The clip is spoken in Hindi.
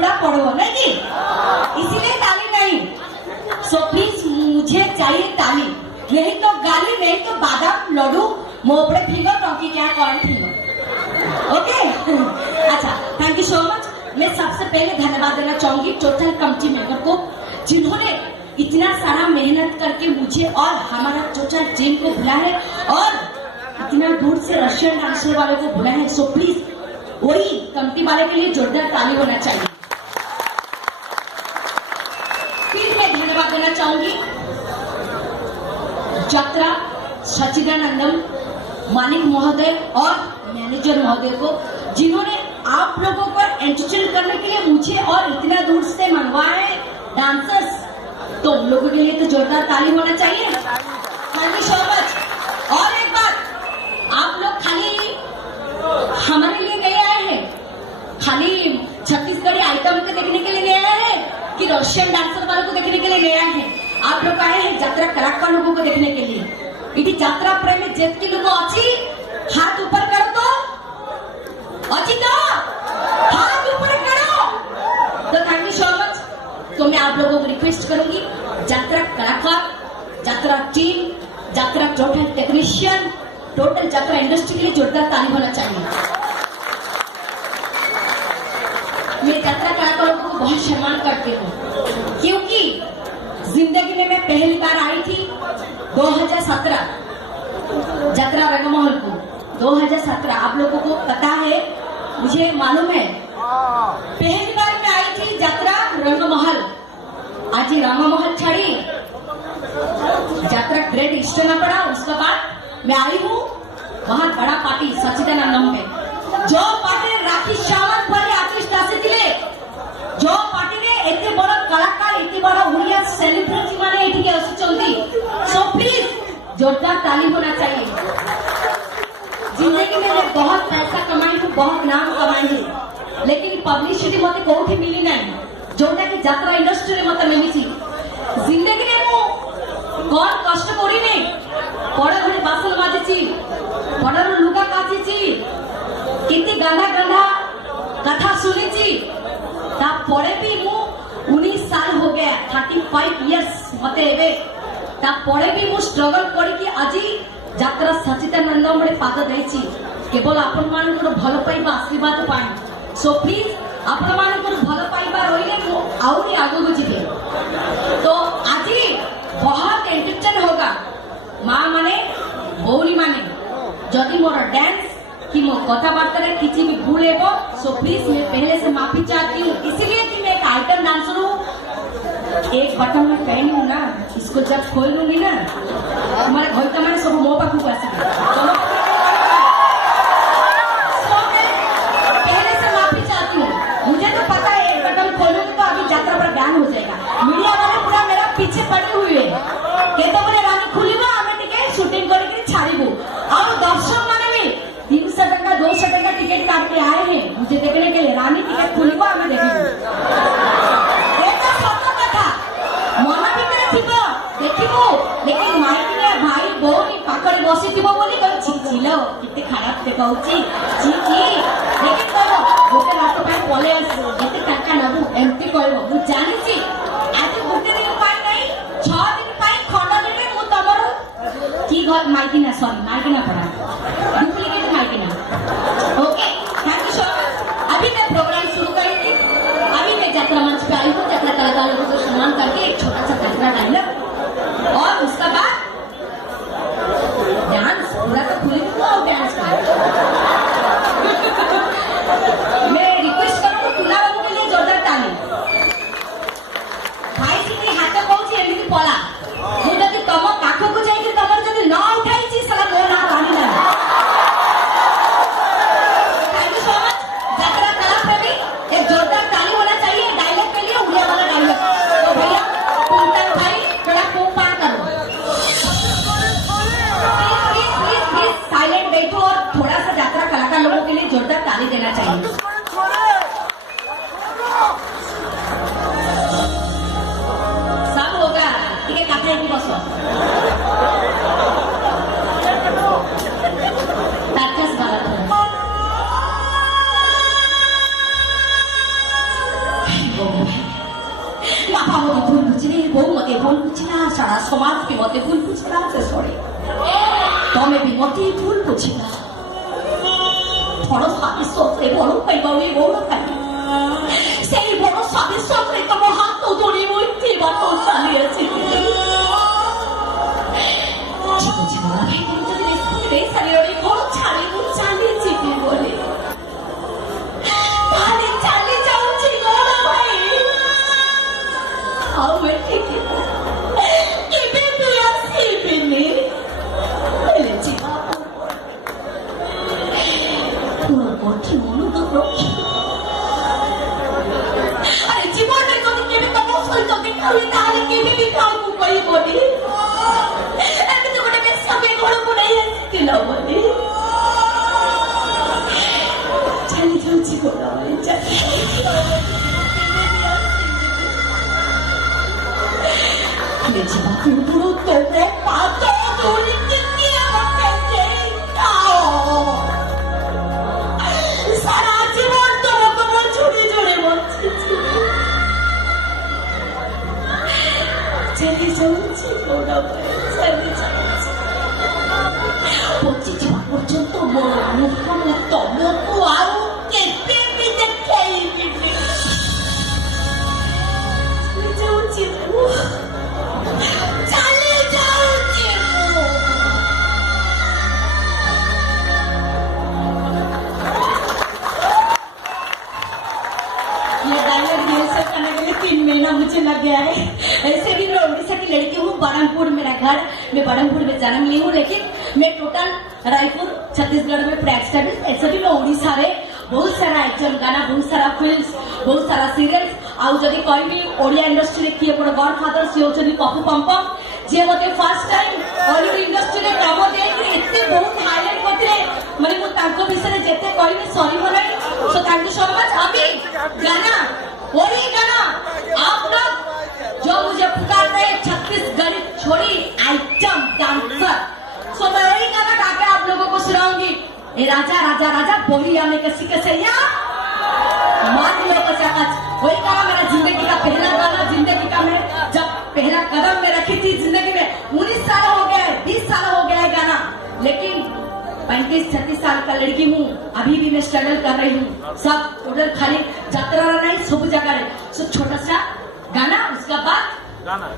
पूरा पढ़ो नहीं कि इसीलिए ताली नहीं। सो प्लीज मुझे चाहिए ताली, नहीं तो गाली, नहीं तो बादाम लड्डू मोपड़े फिंगर टॉकी क्या कौन फिंगर। ओके अच्छा, थैंक यू सो मच। मैं सबसे पहले धन्यवाद देना चाहूंगी टोटल कमिटी मेंबर को, जिन्होंने इतना सारा मेहनत करके मुझे और हमारा टोटल टीम को बुलाया है और इतना दूर से रशियन डांसर वाले को बुलाया है। सो प्लीज वही कमिटी वाले के लिए जोरदार ताली होना चाहिए। फिर मैं धन्यवाद देना चाहूंगी यात्रा सच्चिदानंदम मालिक महोदय और मैनेजर महोदय को, जिन्होंने आप लोगों को एंटरटेन करने के लिए मुझे और इतना दूर से मंगवाए हैं डांसर्स, तो उन लोगों के लिए तो जोरदार ताली होना चाहिए। Thank you so much. और एक बात, आप लोग खाली हमारे लिए नहीं आए हैं, खाली छत्तीसगढ़ी आइटम को देखने के लिए नहीं आए हैं कि रशियन डांसर वालों को देखने के लिए नहीं आए हैं। आप लोग आए हैं यात्रा कलाकार लोगों को देखने के लिए। इटी यात्रा प्रेमी जेतकी लोग अच्छी हाथ ऊपर करो तो अच्छी तो हाथ ऊपर करो तो थैंक यू सो मच। तो मैं आप लोगों को रिक्वेस्ट करूंगी, यात्रा कलाकार, यात्रा टीम, यात्रा टोटल टेक्नीशियन, टोटल यात्रा इंडस्ट्री के लिए जोरदार ताली होना चाहिए। मैं यात्रा कलाकारों को बहुत सम्मान करती हूँ, क्योंकि जिंदगी में मैं पहली बार आई थी 2017 यात्रा रंगमहल को। 2017 आप लोगों को पता है, मुझे मालूम है, पहली बार मैं आई थी यात्रा रंगमहल। आज रंगमहल छड़ी यात्रा ग्रेट ईस्टर्न में पड़ा, उसके बाद मैं आई हूँ बहुत बड़ा पार्टी सच्चिदानंदम में, जो पार्टी राखी सावंत वाली आर्टिस्ट आसीथिले, जो पार्टी ने एते बड़ कलाकार, एते बड़ ओडिया सेलिब्रिटी माने एठी के आसुचंती। सो प्लीज जोरदार ताली होना चाहिए। जिंदगी में मैं बहुत पैसा कमाई हूँ, बहुत नाम कमाई हूँ, लेकिन पब्लिसिटी मत कोठी मिली नहीं, जोटा कि यात्रा इंडस्ट्री रे मत मिली थी। जिंदगी में मु कौन कष्ट करी नहीं, बड़ घरे बासन माजिची, बड़ लुगा काचिची, कितनी गांधा गांधा कथा सुनीची, तापरे भी मु 19 साल हो गया, 35 इयर्स मते एबे, तापरे भी मु स्ट्रगल करी कि आजी यात्रा सच्चिदानंदम रे पाद देछि, केवल आपण मानकर भल पाइबा आशीर्वाद पाई। सो प्लीज आपण मानकर भल पाइबा रहिले मु आउरी आगु जिबे। तो आजी बहुत एंटरटेन होगा, माँ माने भौणी माने, जदि मोर डांस कि मो कथाबार्ता रे किसी भी भूल हेबो, सो प्लीज मैं पहले से माफी चाहती हूँ, इसलिए कि मैं एक आइटम डांसर हूँ। एक बटन में पहनी हूँ ना, इसको जब खोल लूंगी ना, तुम्हारे घर का मैंने सब मो पाखू को पहले से माफी चाहती हूँ। मुझे तो पता है एक बटन खोलूंगी तो अभी यात्रा पर बैन हो जाएगा। मीडिया वाले पूरा मेरा पीछे पड़े हुए हैं, कहते बोले रानी खुलिबो आमे टिके शूटिंग करके छाड़ीबो, और दर्शक माने भी 300 टका 200 टका टिकट काट के आए हैं मुझे देखने के लिए। रानी टिकट खुलिबो आमे देखिबो, एटा सत कथा मन भितर थिबो देखिबो, लेकिन माइक ने भाई बोनी पाखरे बसी थिबो बोली कहि छिलो किते खराब देखाउची छी छी, लेकिन कहो गोटे रात पे पले आसो एते टका नबु एमती कहबो। मु जानि छी आज गोटे दिन पाई नहीं 6 दिन पाई खंड देले मु तमरो की घर माइकिना, सॉरी माइकिना पड़ा डुप्लीकेट माइकिना। Okay thank you so much. अभी मैं प्रोग्राम शुरू करूंगी। अभी मैं यात्रा मंच पे आई हूँ, यात्रा कलाकारों को सम्मान करके एक छोटा सा यात्रा डायलॉग, और उसका बाद डांस पूरा तो खुली और डांस मैं रिक्वेस्ट करूंगी तुला बाबू के लिए जोरदार ताली। भाई जी हाथ कौन एमती पड़ा मुझे तुम पाख को जाइए तुम जब न उठाई सारा मो ना पानी ना। Thank you so much. यात्रा कला प्रेमी एक जोरदार ताली होना चाहिए डायलॉग के लिए, उड़िया वाला डायलॉग। तो भैया तुम भाई बोल मते भूल बुझिना सारा समाज के मते भूल बुझिना से सॉरी तमे भी मते भूल बुझिना बड़ स्वादिष्ट बड़ पाइबा बड़ खाई से बड़ स्वादिष्ट तुम हाथ धरी मुझे बात चालिए ছোট ছোড়া ভেতরে শরীরে বড় ছালি চালিয়ে চিপি বলে তাহলে চালিয়ে যাচ্ছি বড় ভাই আমি ঠিক কেবে তুই আসবি নে বলেছি তোর কঠিন মনোযোগ রক্ষী আরে জীবনে যদি কেবে তোমার সহিত দেখা হই তাহলে কেবে भी কাউকে কইবনি चली जाऊँगी बोला वाली चली ले चला तू बुरो तो वो पातो दूरी कितनी आवाज़ आओ सारा जीवन तो वो छुड़ी छुड़ी बोलती चली जाऊँगी बोला वाली चली जाऊँगी পচিছিবা পর্যন্ত মোর মুখে তমকু আউ কেতে বি দেখাইবি যাউছি চালি যাউছি ये डायलॉग रिहर्सल करने के लिए 3 महीना मुझे लग गया है ऐसे भी मैं उड़ीसा की लड़की हूँ बरहमपुर मेरा घर मैं बरहमपुर में जन्म ली हूँ लेकिन मैं टोटल रायपुर छत्तीसगढ़ में प्रैक्टिस ऐसे भी मैं उड़ीसा रे बहुत सारा एक्शन गाना बहुत सारा फिल्म बहुत सारा सीरियल्स आउ जदि कहबी ओडिया इंडस्ट्री रे किए बड़ गॉडफादर से होचनी पप्पू पम्पम जे मते फर्स्ट टाइम हॉलीवुड इंडस्ट्री रे काम दे एते बहुत हाईलाइट करथिले माने मु तांको विषय रे जेते कहबी सॉरी बोले so thank you so much अभी गाना वही गाना आप लोग जो मुझे पुकारते हैं छत्तीसगढ़ छोड़ी आइटम डांसर सो मैं वही गाना गा के आप लोगों को सुनाऊंगी ए राजा राजा राजा बोलिया में कैसी कसैया मान लो कचाकच वही गाना मेरा जिंदगी का पहला गाना जिंदगी का मैं जब पहला कदम में रखी थी जिंदगी में 19 साल हो गया है 20 साल हो गया है गाना लेकिन 35-36 साल का लड़की हूँ अभी भी मैं स्ट्रगल कर रही हूँ सब टोटल खाली यात्रा नहीं सब जगह है सो छोटा सा गाना उसका बाद गाना